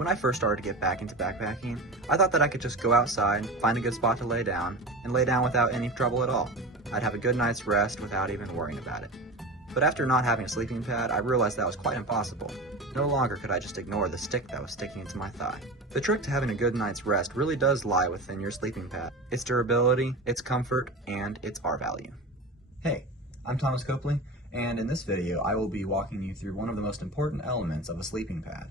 When I first started to get back into backpacking, I thought that I could just go outside, find a good spot to lay down, and lay down without any trouble at all. I'd have a good night's rest without even worrying about it. But after not having a sleeping pad, I realized that was quite impossible. No longer could I just ignore the stick that was sticking into my thigh. The trick to having a good night's rest really does lie within your sleeping pad. Its durability, its comfort, and its R value. Hey, I'm Copley, and in this video I will be walking you through one of the most important elements of a sleeping pad.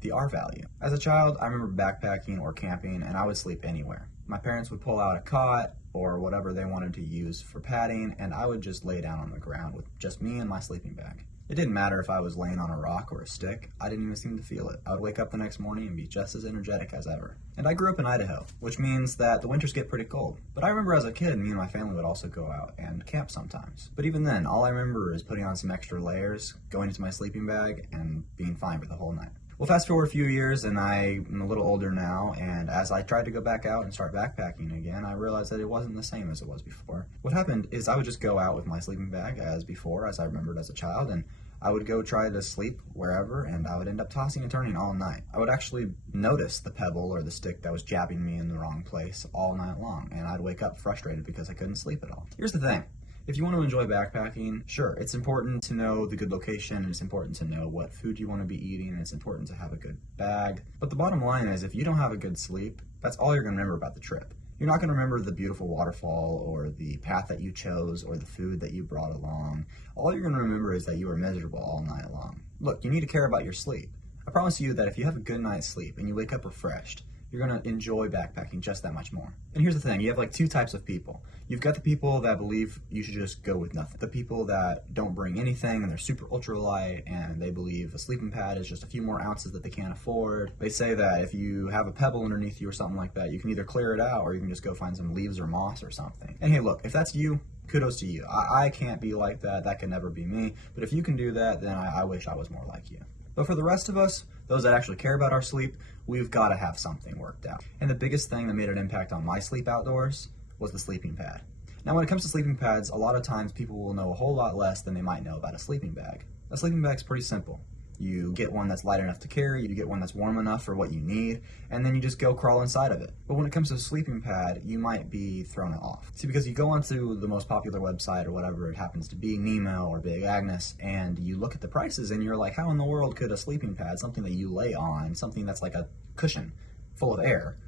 The R value. As a child, I remember backpacking or camping and I would sleep anywhere. My parents would pull out a cot or whatever they wanted to use for padding, and I would just lay down on the ground with just me and my sleeping bag. It didn't matter if I was laying on a rock or a stick, I didn't even seem to feel it. I would wake up the next morning and be just as energetic as ever. And I grew up in Idaho, which means that the winters get pretty cold. But I remember as a kid, me and my family would also go out and camp sometimes. But even then, all I remember is putting on some extra layers, going into my sleeping bag, and being fine for the whole night. Well, fast forward a few years and I'm a little older now, and as I tried to go back out and start backpacking again, I realized that it wasn't the same as it was before. What happened is I would just go out with my sleeping bag as before, as I remembered as a child, and I would go try to sleep wherever, and I would end up tossing and turning all night. I would actually notice the pebble or the stick that was jabbing me in the wrong place all night long, and I'd wake up frustrated because I couldn't sleep at all. Here's the thing. If you want to enjoy backpacking, sure, it's important to know the good location, and it's important to know what food you want to be eating, and it's important to have a good bag. But the bottom line is, if you don't have a good sleep, that's all you're going to remember about the trip. You're not going to remember the beautiful waterfall or the path that you chose or the food that you brought along. All you're going to remember is that you were miserable all night long. Look, you need to care about your sleep. I promise you that if you have a good night's sleep and you wake up refreshed, you're going to enjoy backpacking just that much more. And here's the thing, you have like two types of people. You've got the people that believe you should just go with nothing. The people that don't bring anything and they're super ultralight and they believe a sleeping pad is just a few more ounces that they can't afford. They say that if you have a pebble underneath you or something like that, you can either clear it out or you can just go find some leaves or moss or something. And hey, look, if that's you, kudos to you. I can't be like that. That can never be me. But if you can do that, then I wish I was more like you. But for the rest of us, those that actually care about our sleep, we've got to have something worked out. And the biggest thing that made an impact on my sleep outdoors was the sleeping pad. Now when it comes to sleeping pads, a lot of times people will know a whole lot less than they might know about a sleeping bag. A sleeping bag's pretty simple. You get one that's light enough to carry, you get one that's warm enough for what you need, and then you just go crawl inside of it. But when it comes to a sleeping pad, you might be thrown off. See, because you go onto the most popular website or whatever it happens to be, Nemo or Big Agnes, and you look at the prices and you're like, how in the world could a sleeping pad, something that you lay on, something that's like a cushion full of air,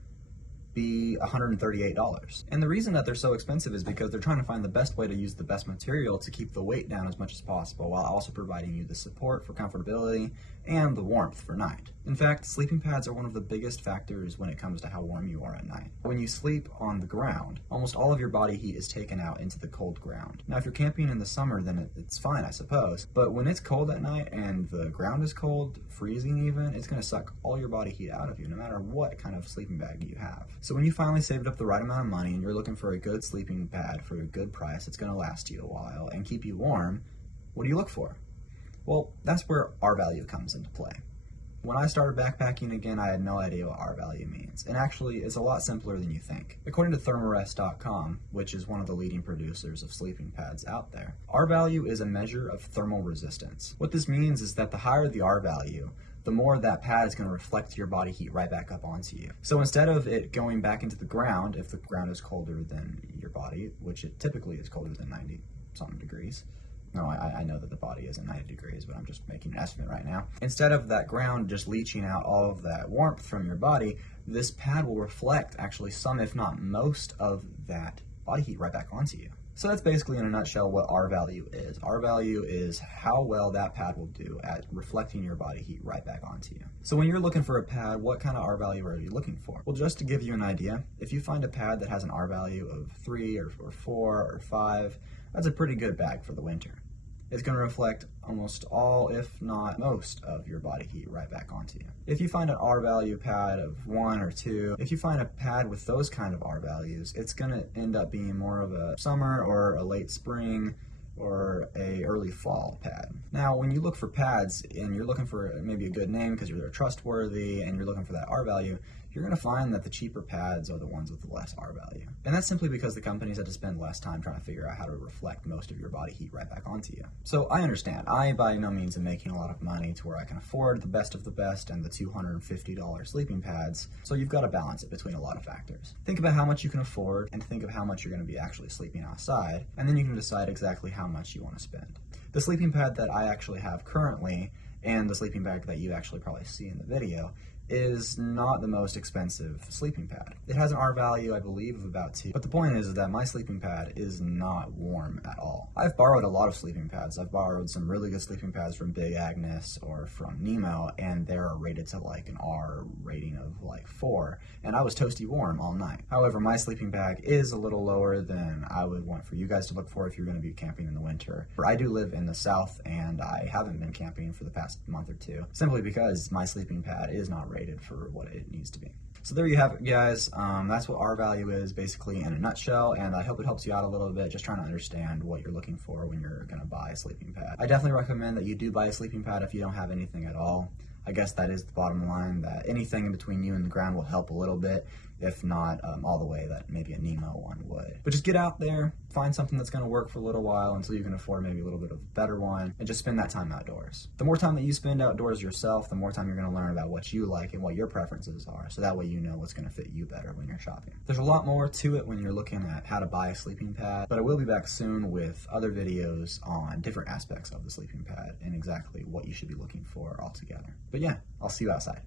be $138. And the reason that they're so expensive is because they're trying to find the best way to use the best material to keep the weight down as much as possible while also providing you the support for comfortability and the warmth for night. In fact, sleeping pads are one of the biggest factors when it comes to how warm you are at night. When you sleep on the ground, almost all of your body heat is taken out into the cold ground. Now, if you're camping in the summer, then it's fine, I suppose. But when it's cold at night and the ground is cold, freezing even, it's going to suck all your body heat out of you, no matter what kind of sleeping bag you have. So when you finally saved up the right amount of money and you're looking for a good sleeping pad for a good price, it's going to last you a while and keep you warm, what do you look for? Well, that's where R value comes into play. When I started backpacking again, I had no idea what R value means. And actually, it's a lot simpler than you think. According to thermarest.com, which is one of the leading producers of sleeping pads out there, R value is a measure of thermal resistance. What this means is that the higher the R value, the more that pad is going to reflect your body heat right back up onto you. So instead of it going back into the ground, if the ground is colder than your body, which it typically is colder than 90-something degrees, no, I know that the body isn't 90 degrees, but I'm just making an estimate right now. Instead of that ground just leaching out all of that warmth from your body, this pad will reflect actually some, if not most, of that body heat right back onto you. So that's basically in a nutshell what R value is. R value is how well that pad will do at reflecting your body heat right back onto you. So when you're looking for a pad, what kind of R value are you looking for? Well, just to give you an idea, if you find a pad that has an R value of 3 or 4 or 5, that's a pretty good bag for the winter. It's going to reflect almost all, if not most, of your body heat right back onto you. If you find an R value pad of 1 or 2, if you find a pad with those kind of R values, it's going to end up being more of a summer or a late spring or a early fall pad. Now, when you look for pads and you're looking for maybe a good name because you're trustworthy and you're looking for that R value, you're going to find that the cheaper pads are the ones with the less R value. And that's simply because the companies had to spend less time trying to figure out how to reflect most of your body heat right back onto you. So I understand. I by no means am making a lot of money to where I can afford the best of the best and the $250 sleeping pads, so you've got to balance it between a lot of factors. Think about how much you can afford and think of how much you're going to be actually sleeping outside, and then you can decide exactly how much you want to spend. The sleeping pad that I actually have currently, and the sleeping bag that you actually probably see in the video, is not the most expensive sleeping pad. It has an R value, I believe, of about 2. But the point is that my sleeping pad is not warm at all. I've borrowed a lot of sleeping pads. I've borrowed some really good sleeping pads from Big Agnes or from Nemo, and they're rated to like an R rating of like 4, and I was toasty warm all night. However, my sleeping bag is a little lower than I would want for you guys to look for if you're going to be camping in the winter. I do live in the south, and I haven't been camping for the past month or 2, simply because my sleeping pad is not rated for what it needs to be. So there you have it, guys. That's what R value is basically in a nutshell, and I hope it helps you out a little bit just trying to understand what you're looking for when you're going to buy a sleeping pad. I definitely recommend that you do buy a sleeping pad if you don't have anything at all. I guess that is the bottom line, that anything in between you and the ground will help a little bit, if not all the way that maybe a Nemo one would. But just get out there, find something that's going to work for a little while until you can afford maybe a little bit of a better one, and just spend that time outdoors. The more time that you spend outdoors yourself, the more time you're going to learn about what you like and what your preferences are, so that way you know what's going to fit you better when you're shopping. There's a lot more to it when you're looking at how to buy a sleeping pad, but I will be back soon with other videos on different aspects of the sleeping pad and exactly what you should be looking for altogether. But yeah, I'll see you outside.